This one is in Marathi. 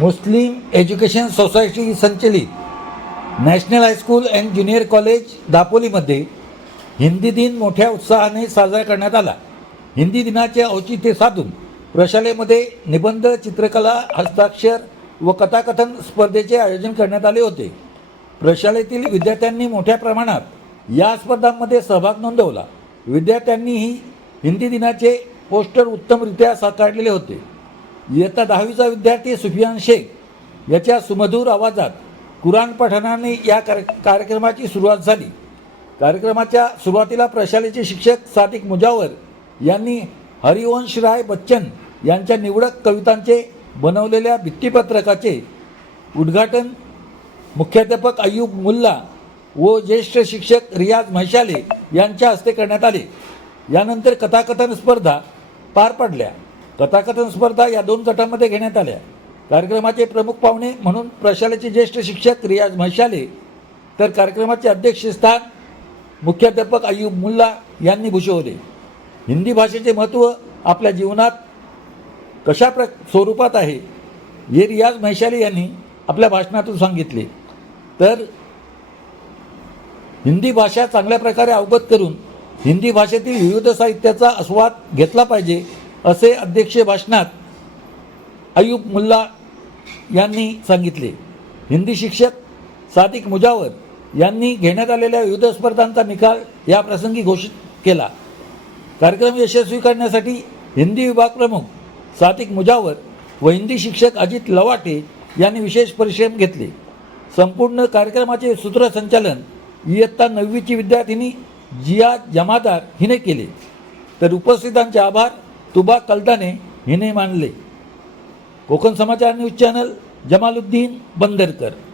मुस्लिम एज्युकेशन सोसायटी संचलित. National high school and junior college दापोलीमध्ये Hindi दिन मोठ्या उत्साहाने साजरा करण्यात आला. हिंदी दिनाचे औचित्य साधून प्रशालेमध्ये निबंध चित्रकला हस्ताक्षर व कथाकथन स्पर्धेचे आयोजन करण्यात आले होते. प्रशालेतील विद्यार्थ्यांनी मोठ्या प्रमाणात या स्पर्धांमध्ये सहभाग नोंदवला. विद्यार्थ्यांनीही हिंदी दिनाचे पोस्टर उत्तमरित्या साकारलेले होते. इयत्ता दहावीचा विद्यार्थी सुफियान शेख याच्या सुमधूर आवाजात कुराण पठणाने या कार्य कार्यक्रमाची सुरुवात झाली. कार्यक्रमाच्या सुरुवातीला प्रशालेचे शिक्षक सादिक मुजावर यांनी हरिवंश राय बच्चन यांच्या निवडक कवितांचे बनवलेल्या भित्तीपत्रकाचे उद्घाटन मुख्याध्यापक अय्यूब मुल्ला व ज्येष्ठ शिक्षक रियाज म्हैशाले यांच्या हस्ते करण्यात आले. यानंतर कथाकथन स्पर्धा पार पडल्या. कथाकथन स्पर्धा या दोन गटांमध्ये घेण्यात आल्या. कार्यक्रमाचे प्रमुख पाहुणे म्हणून प्रशालेचे ज्येष्ठ शिक्षक रियाज म्हैशाले तर कार्यक्रमाचे अध्यक्षस्थान मुख्याध्यापक अय्यूब मुल्ला यांनी भूषवले. हिंदी भाषेचे महत्त्व आपल्या जीवनात कशा प्र स्वरूपात आहे हे रियाज म्हैशाली यांनी आपल्या भाषणातून सांगितले. तर हिंदी भाषा चांगल्या प्रकारे अवगत करून हिंदी भाषेतील विविध साहित्याचा आस्वाद घेतला पाहिजे असे अध्यक्षीय भाषणात अयूब मुल्ला यांनी सांगितले. हिंदी शिक्षक सादिक मुजावर यांनी घेण्यात आलेल्या विविध स्पर्धांचा निकाल या प्रसंगी घोषित केला. कार्यक्रम यशस्वी करण्यासाठी हिंदी विभाग प्रमुख सातिक मुजावर व हिंदी शिक्षक अजित लवाटे यांनी विशेष परिश्रम घेतले. संपूर्ण कार्यक्रमाचे सूत्रसंचालन इयत्ता नववीची विद्यार्थिनी जिया जमादार हिने केले. तर उपस्थितांचे आभार. तुबा कलदाने हिने मानले. Konkan Samachar news channel Jamaluddin Bandarkar.